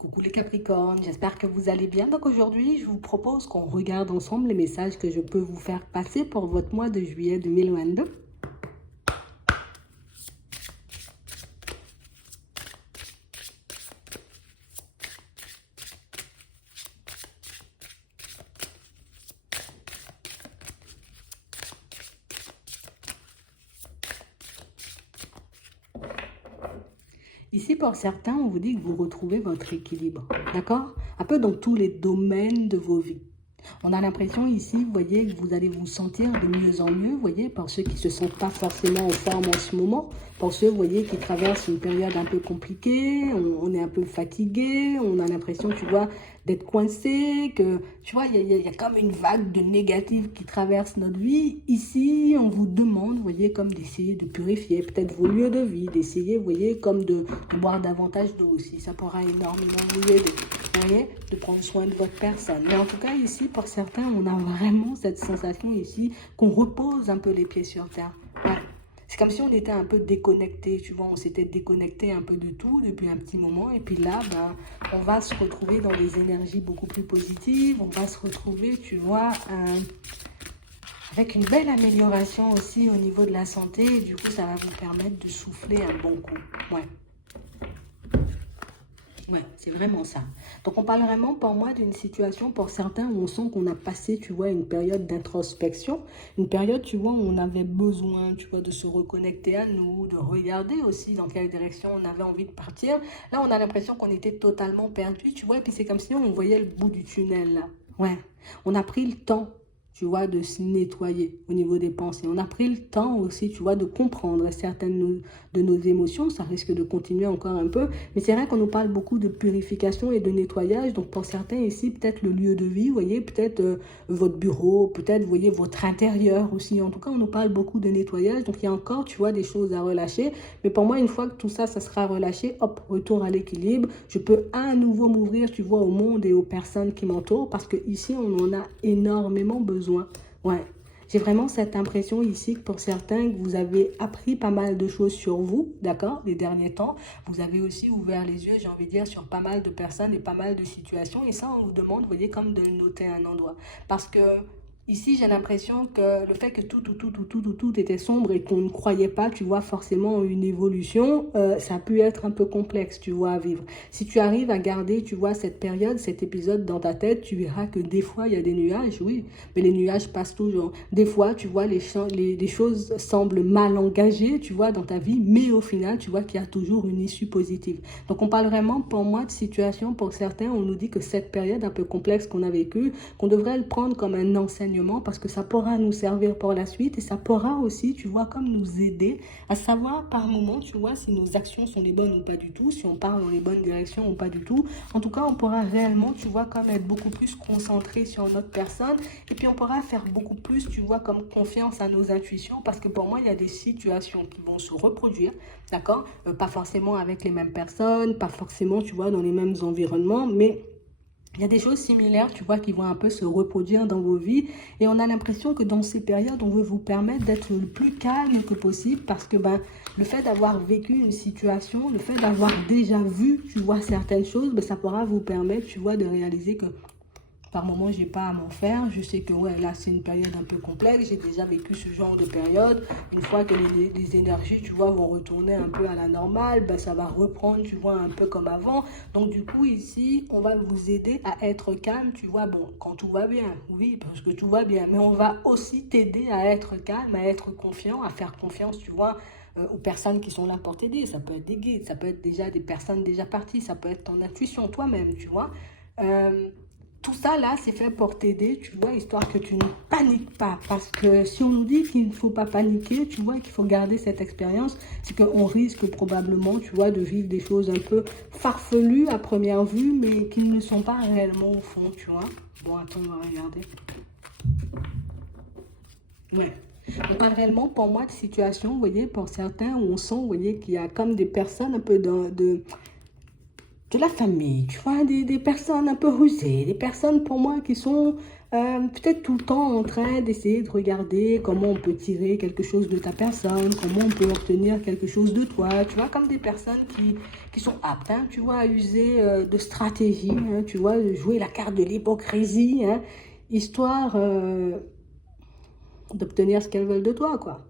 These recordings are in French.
Coucou les Capricornes, j'espère que vous allez bien. Donc aujourd'hui, je vous propose qu'on regarde ensemble les messages que je peux vous faire passer pour votre mois de juillet 2022. Ici, pour certains, on vous dit que vous retrouvez votre équilibre, d'accord? Un peu dans tous les domaines de vos vies. On a l'impression ici, vous voyez, que vous allez vous sentir de mieux en mieux, vous voyez, par ceux qui ne se sentent pas forcément en forme en ce moment, pour ceux, vous voyez, qui traversent une période un peu compliquée, on est un peu fatigué, on a l'impression, tu vois, d'être coincé, que, tu vois, il y a comme une vague de négatif qui traverse notre vie. Ici, on vous demande, vous voyez, comme d'essayer de purifier peut-être vos lieux de vie, d'essayer, vous voyez, comme de boire davantage d'eau aussi, ça pourra énormément vous aider. De prendre soin de votre personne. Mais en tout cas, ici, pour certains, on a vraiment cette sensation ici qu'on repose un peu les pieds sur terre. Ouais. C'est comme si on était un peu déconnecté, tu vois, on s'était déconnecté un peu de tout depuis un petit moment. Et puis là, ben, on va se retrouver dans des énergies beaucoup plus positives. On va se retrouver, tu vois, avec une belle amélioration aussi au niveau de la santé. Et du coup, ça va vous permettre de souffler un bon coup. Ouais. Ouais, c'est vraiment ça. Donc, on parle vraiment pour moi d'une situation pour certains où on sent qu'on a passé, tu vois, une période d'introspection, une période, tu vois, où on avait besoin, tu vois, de se reconnecter à nous, de regarder aussi dans quelle direction on avait envie de partir. Là, on a l'impression qu'on était totalement perdu, tu vois, et puis c'est comme si on voyait le bout du tunnel, là. Ouais, on a pris le temps, tu vois, de se nettoyer au niveau des pensées. On a pris le temps aussi, tu vois, de comprendre certaines de nos émotions. Ça risque de continuer encore un peu. Mais c'est vrai qu'on nous parle beaucoup de purification et de nettoyage. Donc pour certains ici, peut-être le lieu de vie, vous voyez, peut-être votre bureau, peut-être, vous voyez, votre intérieur aussi. En tout cas, on nous parle beaucoup de nettoyage. Donc il y a encore, tu vois, des choses à relâcher. Mais pour moi, une fois que tout ça, ça sera relâché, hop, retour à l'équilibre. Je peux à nouveau m'ouvrir, tu vois, au monde et aux personnes qui m'entourent. Parce que ici, on en a énormément besoin. Ouais. J'ai vraiment cette impression ici que pour certains, que vous avez appris pas mal de choses sur vous, d'accord, les derniers temps. Vous avez aussi ouvert les yeux, j'ai envie de dire, sur pas mal de personnes et pas mal de situations. Et ça, on vous demande, vous voyez, comme de le noter à un endroit. Parce que ici, j'ai l'impression que le fait que tout était sombre et qu'on ne croyait pas, tu vois, forcément en une évolution, ça a pu être un peu complexe, tu vois, à vivre. Si tu arrives à garder, tu vois, cette période, cet épisode dans ta tête, tu verras que des fois, il y a des nuages, oui, mais les nuages passent toujours. Des fois, tu vois, les choses semblent mal engagées, tu vois, dans ta vie, mais au final, tu vois qu'il y a toujours une issue positive. Donc, on parle vraiment, pour moi, de situation, pour certains, on nous dit que cette période un peu complexe qu'on a vécue, qu'on devrait le prendre comme un enseignement parce que ça pourra nous servir pour la suite et ça pourra aussi, tu vois, comme nous aider à savoir par moment, tu vois, si nos actions sont les bonnes ou pas du tout, si on part dans les bonnes directions ou pas du tout. En tout cas, on pourra réellement, tu vois, comme être beaucoup plus concentré sur notre personne et puis on pourra faire beaucoup plus, tu vois, comme confiance à nos intuitions parce que pour moi, il y a des situations qui vont se reproduire, d'accord? Pas forcément avec les mêmes personnes, pas forcément, tu vois, dans les mêmes environnements, mais il y a des choses similaires, tu vois, qui vont un peu se reproduire dans vos vies. Et on a l'impression que dans ces périodes, on veut vous permettre d'être le plus calme que possible parce que ben, le fait d'avoir vécu une situation, le fait d'avoir déjà vu, tu vois, certaines choses, ben, ça pourra vous permettre, tu vois, de réaliser que par moment, j'ai pas à m'en faire. Je sais que ouais, là, c'est une période un peu complexe. J'ai déjà vécu ce genre de période. Une fois que les énergies, tu vois, vont retourner un peu à la normale, ben, ça va reprendre, tu vois, un peu comme avant. Donc, du coup, ici, on va vous aider à être calme, tu vois, bon, quand tout va bien. Oui, parce que tout va bien. Mais on va aussi t'aider à être calme, à être confiant, à faire confiance, tu vois, aux personnes qui sont là pour t'aider. Ça peut être des guides, ça peut être déjà des personnes déjà parties, ça peut être ton intuition toi-même, tu vois. Euh, tout ça là, c'est fait pour t'aider, tu vois, histoire que tu ne paniques pas. Parce que si on nous dit qu'il ne faut pas paniquer, tu vois, qu'il faut garder cette expérience, c'est qu'on risque probablement, tu vois, de vivre des choses un peu farfelues à première vue, mais qui ne le sont pas réellement au fond, tu vois. Bon, attends, on va regarder. Ouais. On parle réellement, pour moi, de situation, vous voyez, pour certains, où on sent, vous voyez, qu'il y a comme des personnes un peu de la famille, tu vois, des personnes un peu rusées, des personnes pour moi qui sont peut-être tout le temps en train d'essayer de regarder comment on peut tirer quelque chose de ta personne, comment on peut obtenir quelque chose de toi, tu vois, comme des personnes qui sont aptes, hein, tu vois, à user de stratégie, hein, tu vois, de jouer la carte de l'hypocrisie, hein, histoire d'obtenir ce qu'elles veulent de toi, quoi.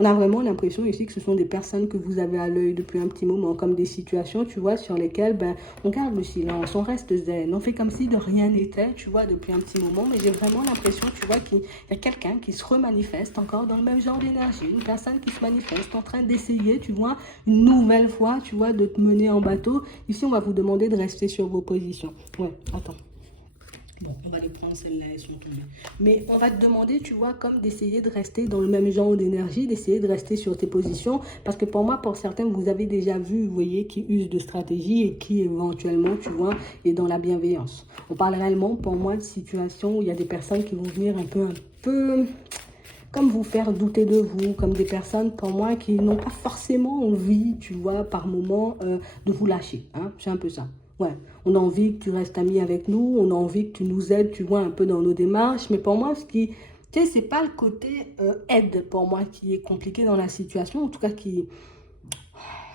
On a vraiment l'impression ici que ce sont des personnes que vous avez à l'œil depuis un petit moment, comme des situations, tu vois, sur lesquelles ben, on garde le silence, on reste zen, on fait comme si de rien n'était, tu vois, depuis un petit moment. Mais j'ai vraiment l'impression, tu vois, qu'il y a quelqu'un qui se remanifeste encore dans le même genre d'énergie, une personne qui se manifeste en train d'essayer, tu vois, une nouvelle fois, tu vois, de te mener en bateau. Ici, on va vous demander de rester sur vos positions. Ouais, attends. Bon, on va les prendre, celles-là, elles sont tombées. Mais on va te demander, tu vois, comme d'essayer de rester dans le même genre d'énergie, d'essayer de rester sur tes positions. Parce que pour moi, pour certains, vous avez déjà vu, vous voyez, qui usent de stratégie et qui éventuellement, tu vois, est dans la bienveillance. On parle réellement, pour moi, de situations où il y a des personnes qui vont venir un peu comme vous faire douter de vous, comme des personnes, pour moi, qui n'ont pas forcément envie, tu vois, par moment, de vous lâcher. Hein? C'est un peu ça. Ouais, on a envie que tu restes ami avec nous, on a envie que tu nous aides, tu vois, un peu dans nos démarches. Mais pour moi, tu sais, c'est pas le côté aide, pour moi, qui est compliqué dans la situation, en tout cas,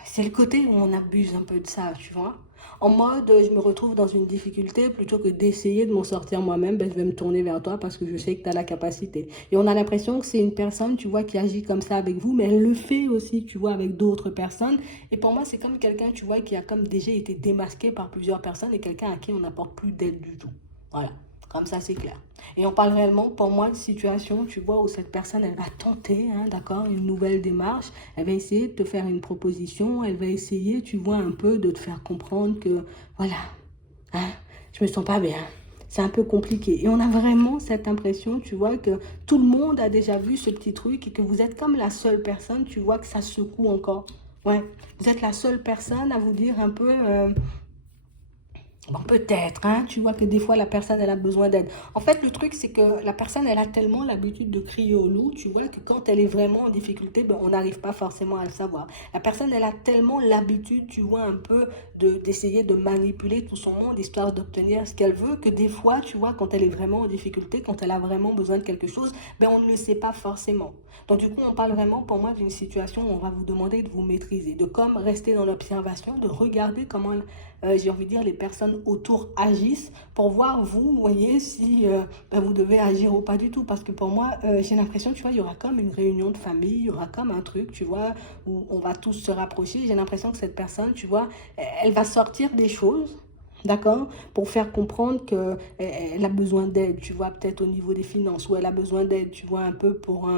c'est le côté où on abuse un peu de ça, tu vois. En mode, je me retrouve dans une difficulté, plutôt que d'essayer de m'en sortir moi-même, ben, je vais me tourner vers toi parce que je sais que tu as la capacité. Et on a l'impression que c'est une personne, tu vois, qui agit comme ça avec vous, mais elle le fait aussi, tu vois, avec d'autres personnes. Et pour moi, c'est comme quelqu'un, tu vois, qui a comme déjà été démasqué par plusieurs personnes et quelqu'un à qui on n'apporte plus d'aide du tout. Voilà. Comme ça, c'est clair. Et on parle réellement, pour moi, de situation, tu vois, où cette personne, elle va tenter, hein, d'accord, une nouvelle démarche. Elle va essayer de te faire une proposition. Elle va essayer, tu vois, un peu de te faire comprendre que, voilà, hein, je me sens pas bien. C'est un peu compliqué. Et on a vraiment cette impression, tu vois, que tout le monde a déjà vu ce petit truc et que vous êtes comme la seule personne, tu vois, que ça secoue encore. Ouais, vous êtes la seule personne à vous dire un peu... bon, peut-être, hein, tu vois que des fois la personne elle a besoin d'aide. En fait, le truc c'est que la personne elle a tellement l'habitude de crier au loup, tu vois, que quand elle est vraiment en difficulté, ben, on n'arrive pas forcément à le savoir. La personne elle a tellement l'habitude, tu vois, un peu d'essayer de manipuler tout son monde histoire d'obtenir ce qu'elle veut, que des fois, tu vois, quand elle est vraiment en difficulté, quand elle a vraiment besoin de quelque chose, ben, on ne le sait pas forcément. Donc du coup, on parle vraiment pour moi d'une situation où on va vous demander de vous maîtriser, de comme rester dans l'observation, de regarder comment j'ai envie de dire, les personnes autour agissent pour voir, vous voyez, si ben, vous devez agir ou pas du tout. Parce que pour moi, j'ai l'impression, tu vois, il y aura comme une réunion de famille, il y aura comme un truc, tu vois, où on va tous se rapprocher. J'ai l'impression que cette personne, tu vois, elle va sortir des choses. D'accord? Pour faire comprendre qu'elle a besoin d'aide, tu vois, peut-être au niveau des finances, ou elle a besoin d'aide, tu vois, un peu pour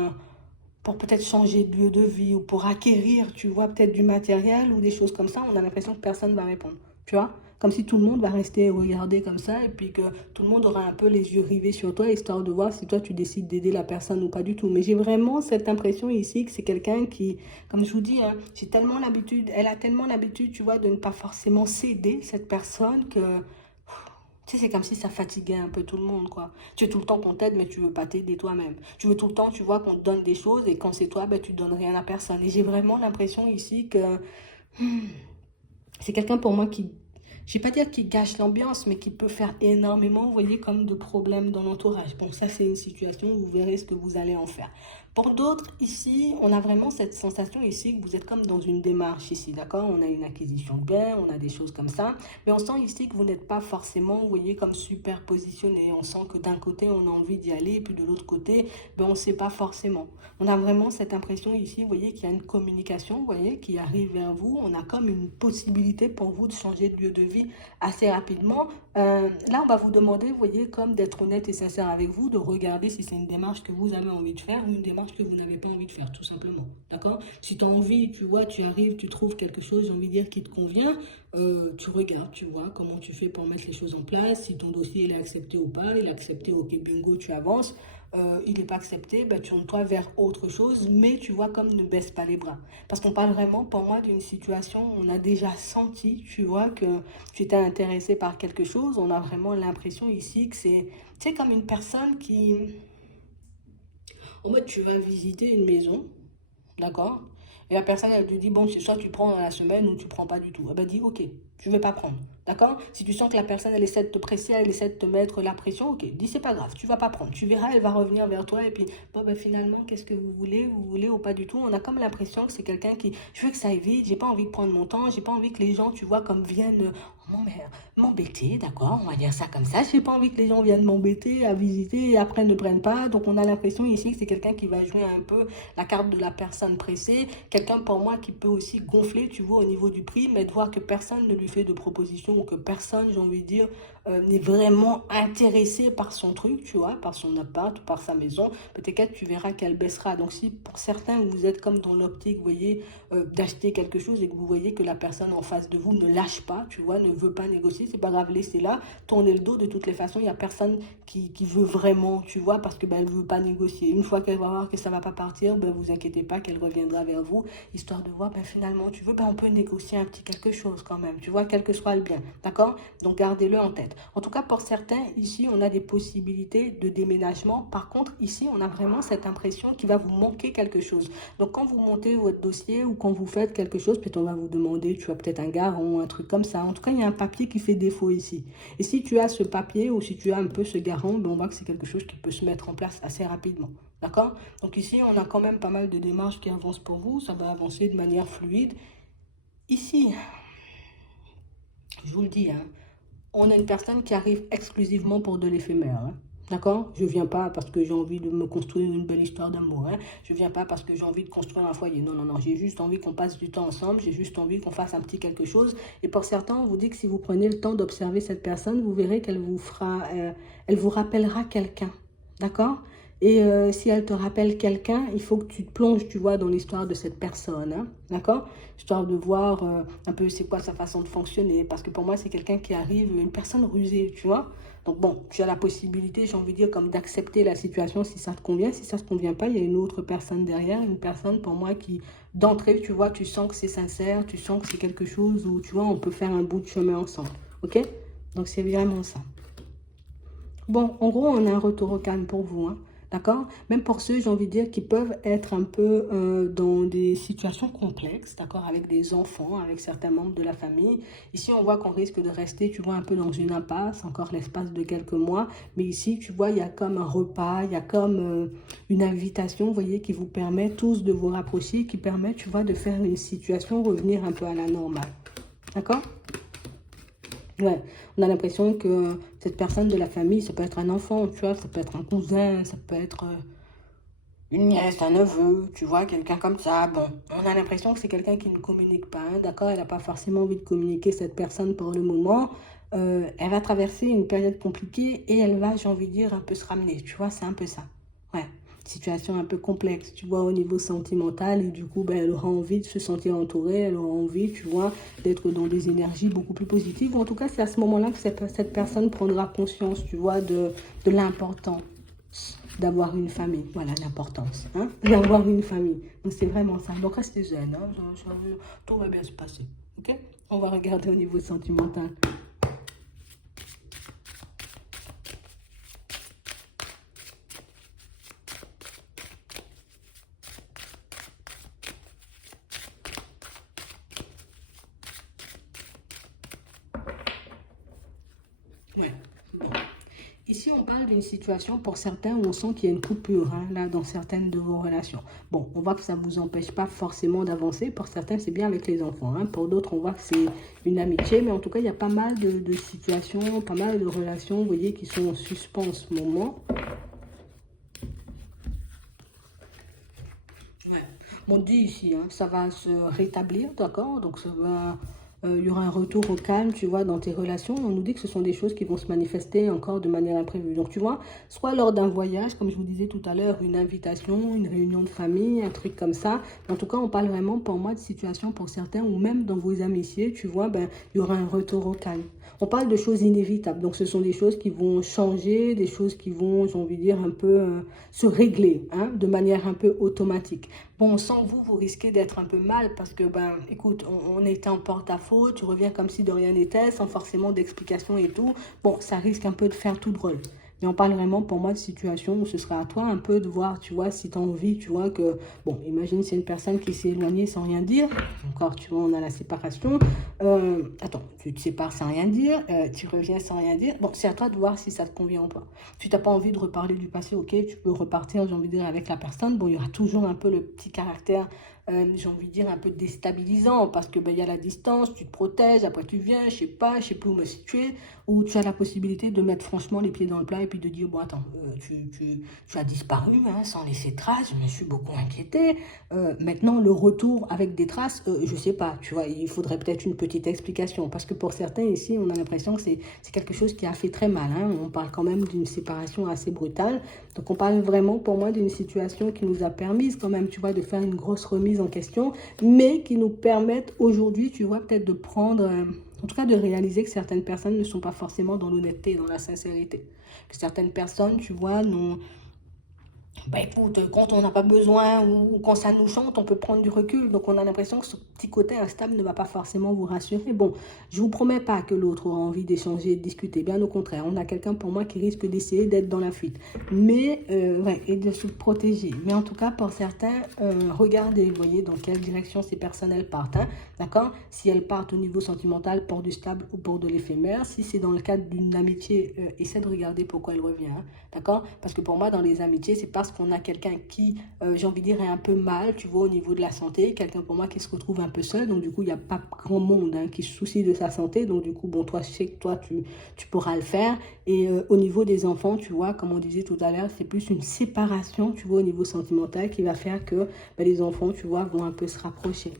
peut-être changer de lieu de vie ou pour acquérir, tu vois, peut-être du matériel ou des choses comme ça, on a l'impression que personne ne va répondre. Tu vois? Comme si tout le monde va rester regarder comme ça et puis que tout le monde aura un peu les yeux rivés sur toi, histoire de voir si toi tu décides d'aider la personne ou pas du tout. Mais j'ai vraiment cette impression ici que c'est quelqu'un qui, comme je vous dis, hein, j'ai tellement l'habitude, elle a tellement l'habitude, tu vois, de ne pas forcément céder cette personne que tu sais, c'est comme si ça fatiguait un peu tout le monde, quoi. Tu veux tout le temps qu'on t'aide, mais tu veux pas t'aider toi-même. Tu veux tout le temps, tu vois, qu'on te donne des choses, et quand c'est toi, ben, tu donnes rien à personne. Et j'ai vraiment l'impression ici que c'est quelqu'un pour moi qui, je vais pas dire qui gâche l'ambiance, mais qui peut faire énormément, vous voyez, comme de problèmes dans l'entourage. Bon, ça, c'est une situation où vous verrez ce que vous allez en faire. Pour d'autres, ici, on a vraiment cette sensation ici que vous êtes comme dans une démarche ici, d'accord? On a une acquisition de biens, on a des choses comme ça, mais on sent ici que vous n'êtes pas forcément, vous voyez, comme super positionné. On sent que d'un côté, on a envie d'y aller, et puis de l'autre côté, ben, on ne sait pas forcément. On a vraiment cette impression ici, vous voyez, qu'il y a une communication, vous voyez, qui arrive vers vous. On a comme une possibilité pour vous de changer de lieu de vie assez rapidement. Là, on va vous demander, vous voyez, comme d'être honnête et sincère avec vous, de regarder si c'est une démarche que vous avez envie de faire ou une démarche que vous n'avez pas envie de faire, tout simplement. D'accord? Si tu as envie, tu vois, tu arrives, tu trouves quelque chose, j'ai envie de dire, qui te convient, tu regardes, tu vois, comment tu fais pour mettre les choses en place, si ton dossier il est accepté ou pas, il est accepté, ok, bingo, tu avances. Il n'est pas accepté, ben, tourne-toi vers autre chose, mais tu vois, comme ne baisse pas les bras. Parce qu'on parle vraiment, pour moi, d'une situation où on a déjà senti, tu vois, que tu étais intéressé par quelque chose. On a vraiment l'impression ici que c'est comme une personne qui, en mode, tu vas visiter une maison, d'accord? Et la personne, elle te dit, bon, c'est soit tu prends dans la semaine ou tu prends pas du tout. Elle va dire, ok. Je ne vais pas prendre. D'accord? Si tu sens que la personne, elle essaie de te presser, elle essaie de te mettre la pression, ok, dis c'est pas grave, tu vas pas prendre. Tu verras, elle va revenir vers toi et puis, bon, ben, finalement, qu'est-ce que vous voulez ou pas du tout. On a comme l'impression que c'est quelqu'un qui, je veux que ça aille vite, j'ai pas envie de prendre mon temps, j'ai pas envie que les gens, tu vois, comme viennent m'embêter, d'accord? On va dire ça comme ça. J'ai pas envie que les gens viennent m'embêter à visiter et après ne prennent pas. Donc on a l'impression ici que c'est quelqu'un qui va jouer un peu la carte de la personne pressée. Quelqu'un pour moi qui peut aussi gonfler, tu vois, au niveau du prix, mais de voir que personne ne lui fait de proposition ou que personne, j'ai envie de dire, n'est vraiment intéressé par son truc, tu vois, par son appart ou par sa maison. Peut-être que tu verras qu'elle baissera. Donc si pour certains vous êtes comme dans l'optique, vous voyez, d'acheter quelque chose et que vous voyez que la personne en face de vous ne lâche pas, tu vois, ne veut pas négocier, c'est pas grave, laissez-la, tournez le dos, de toutes les façons, il n'y a personne qui veut vraiment, tu vois, parce que ben, elle veut pas négocier. Une fois qu'elle va voir que ça va pas partir, ben, vous inquiétez pas qu'elle reviendra vers vous, histoire de voir, ben, finalement, tu veux, ben, on peut négocier un petit quelque chose quand même, tu vois, quel que soit le bien, d'accord? Donc, gardez-le en tête. En tout cas, pour certains, ici, on a des possibilités de déménagement. Par contre, ici, on a vraiment cette impression qu'il va vous manquer quelque chose. Donc, quand vous montez votre dossier ou quand vous faites quelque chose, peut-être on va vous demander, tu as peut-être un garant, un truc comme ça. En tout cas, il y a un papier qui fait défaut ici. Et si tu as ce papier ou si tu as un peu ce garant, ben on voit que c'est quelque chose qui peut se mettre en place assez rapidement. D'accord? Donc ici, on a quand même pas mal de démarches qui avancent pour vous. Ça va avancer de manière fluide. Ici, je vous le dis, hein, on a une personne qui arrive exclusivement pour de l'éphémère. Hein. D'accord? Je ne viens pas parce que j'ai envie de me construire une belle histoire d'amour. Hein. Je ne viens pas parce que j'ai envie de construire un foyer. Non, non, non. J'ai juste envie qu'on passe du temps ensemble. J'ai juste envie qu'on fasse un petit quelque chose. Et pour certains, on vous dit que si vous prenez le temps d'observer cette personne, vous verrez qu'elle vous fera, elle vous rappellera quelqu'un. D'accord? Et si elle te rappelle quelqu'un, il faut que tu te plonges, tu vois, dans l'histoire de cette personne. Hein, d'accord? Histoire de voir un peu c'est quoi sa façon de fonctionner. Parce que pour moi, c'est quelqu'un qui arrive, une personne rusée, tu vois. Donc bon, tu as la possibilité, j'ai envie de dire, comme d'accepter la situation si ça te convient. Si ça ne te convient pas, il y a une autre personne derrière. Une personne, pour moi, qui, d'entrée, tu vois, tu sens que c'est sincère, tu sens que c'est quelque chose où, tu vois, on peut faire un bout de chemin ensemble. OK? Donc c'est vraiment ça. Bon, en gros, on a un retour au calme pour vous, hein. D'accord? Même pour ceux, j'ai envie de dire, qui peuvent être un peu dans des situations complexes, d'accord? Avec des enfants, avec certains membres de la famille. Ici, on voit qu'on risque de rester, tu vois, un peu dans une impasse, encore l'espace de quelques mois. Mais ici, tu vois, il y a comme un repas, il y a comme une invitation, vous voyez, qui vous permet tous de vous rapprocher, qui permet, tu vois, de faire une situation revenir un peu à la normale. D'accord? Ouais, on a l'impression que cette personne de la famille, ça peut être un enfant, tu vois, ça peut être un cousin, ça peut être une nièce, un neveu, tu vois, quelqu'un comme ça. Bon, on a l'impression que c'est quelqu'un qui ne communique pas, hein, d'accord? Elle n'a pas forcément envie de communiquer, cette personne, pour le moment. Elle va traverser une période compliquée et elle va, j'ai envie de dire, un peu se ramener, tu vois, c'est un peu ça. Ouais, situation un peu complexe, tu vois, au niveau sentimental. Et du coup, ben, elle aura envie de se sentir entourée, elle aura envie, tu vois, d'être dans des énergies beaucoup plus positives. Ou en tout cas, c'est à ce moment-là que cette personne prendra conscience, tu vois, de l'importance d'avoir une famille. Voilà l'importance, hein, d'avoir une famille. Donc, c'est vraiment ça. Donc, restez zen, hein, tout va bien se passer. OK? On va regarder au niveau sentimental. Ouais. Bon. Ici, on parle d'une situation pour certains où on sent qu'il y a une coupure, hein, là, dans certaines de vos relations. Bon, on voit que ça ne vous empêche pas forcément d'avancer. Pour certains, c'est bien avec les enfants. Hein. Pour d'autres, on voit que c'est une amitié. Mais en tout cas, il y a pas mal de situations, pas mal de relations, vous voyez, qui sont en suspens en ce moment. Ouais. On dit ici, hein, ça va se rétablir, d'accord? Donc, ça va, il y aura un retour au calme, tu vois, dans tes relations. On nous dit que ce sont des choses qui vont se manifester encore de manière imprévue. Donc, tu vois, soit lors d'un voyage, comme je vous disais tout à l'heure, une invitation, une réunion de famille, un truc comme ça. En tout cas, on parle vraiment, pour moi, de situations pour certains, ou même dans vos amitiés, tu vois, ben, il y aura un retour au calme. On parle de choses inévitables. Donc, ce sont des choses qui vont changer, des choses qui vont, j'ai envie de dire, un peu se régler, hein, de manière un peu automatique. Bon, sans vous, vous risquez d'être un peu mal parce que, ben, écoute, on était en porte-à-faux, tu reviens comme si de rien n'était, sans forcément d'explication et tout. Bon, ça risque un peu de faire tout drôle. Mais on parle vraiment pour moi de situation où ce sera à toi un peu de voir, tu vois, si tu as envie, tu vois, que, bon, imagine c'est une personne qui s'est éloignée sans rien dire. Encore, tu vois, on a la séparation. Attends, tu te sépares sans rien dire, tu reviens sans rien dire. Bon, c'est à toi de voir si ça te convient ou pas. Si tu n'as pas envie de reparler du passé, ok, tu peux repartir, j'ai envie de dire, avec la personne. Bon, il y aura toujours un peu le petit caractère, j'ai envie de dire, un peu déstabilisant parce que ben, y a la distance, tu te protèges, après tu viens, je sais plus où me situer, ou tu as la possibilité de mettre franchement les pieds dans le plat et puis de dire, bon, attends, tu as disparu hein, sans laisser trace, je me suis beaucoup inquiétée. Maintenant, le retour avec des traces, je sais pas, tu vois, il faudrait peut-être une petite explication parce que pour certains ici, on a l'impression que c'est quelque chose qui a fait très mal. Hein. On parle quand même d'une séparation assez brutale. Donc, on parle vraiment pour moi d'une situation qui nous a permis quand même, tu vois, de faire une grosse remise en question, mais qui nous permettent aujourd'hui, tu vois, peut-être de prendre, en tout cas de réaliser que certaines personnes ne sont pas forcément dans l'honnêteté et dans la sincérité. Que certaines personnes, tu vois, n'ont bah écoute, quand on n'a pas besoin ou quand ça nous chante, on peut prendre du recul. Donc on a l'impression que ce petit côté instable ne va pas forcément vous rassurer. Bon, je vous promets pas que l'autre aura envie d'échanger et de discuter. Bien au contraire, on a quelqu'un pour moi qui risque d'essayer d'être dans la fuite. Mais, ouais, et de se protéger. Mais en tout cas, pour certains, regardez, vous voyez, dans quelle direction ces personnes elles partent. Hein, d'accord? Si elles partent au niveau sentimental, pour du stable ou pour de l'éphémère. Si c'est dans le cadre d'une amitié, essaie de regarder pourquoi elle revient. Hein, d'accord? Parce que pour moi, dans les amitiés, c'est parce qu'on a quelqu'un qui, j'ai envie de dire, est un peu mal, tu vois, au niveau de la santé. Quelqu'un pour moi qui se retrouve un peu seul. Donc, du coup, il n'y a pas grand monde hein, qui se soucie de sa santé. Donc, du coup, bon, toi, je sais que toi, tu pourras le faire. Et au niveau des enfants, tu vois, comme on disait tout à l'heure, c'est plus une séparation, tu vois, au niveau sentimental qui va faire que ben, les enfants, tu vois, vont un peu se rapprocher.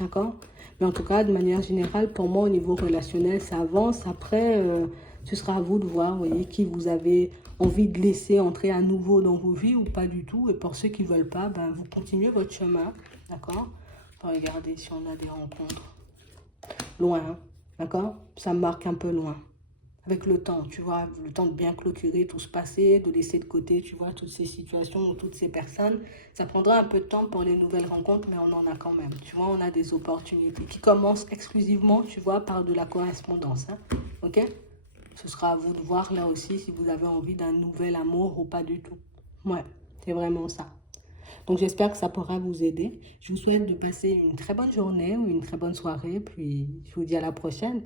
D'accord? Mais en tout cas, de manière générale, pour moi, au niveau relationnel, ça avance. Après, ce sera à vous de voir, vous voyez, qui vous avez envie de laisser entrer à nouveau dans vos vies ou pas du tout. Et pour ceux qui ne veulent pas, ben, vous continuez votre chemin. D'accord? On va regarder si on a des rencontres. Loin, hein, d'accord? Ça marque un peu loin. Avec le temps, tu vois, le temps de bien clôturer tout ce passé, de laisser de côté, tu vois, toutes ces situations ou toutes ces personnes. Ça prendra un peu de temps pour les nouvelles rencontres, mais on en a quand même. Tu vois, on a des opportunités qui commencent exclusivement, tu vois, par de la correspondance. Hein, ok? Ce sera à vous de voir là aussi si vous avez envie d'un nouvel amour ou pas du tout. Ouais, c'est vraiment ça. Donc j'espère que ça pourra vous aider. Je vous souhaite de passer une très bonne journée ou une très bonne soirée, puis je vous dis à la prochaine.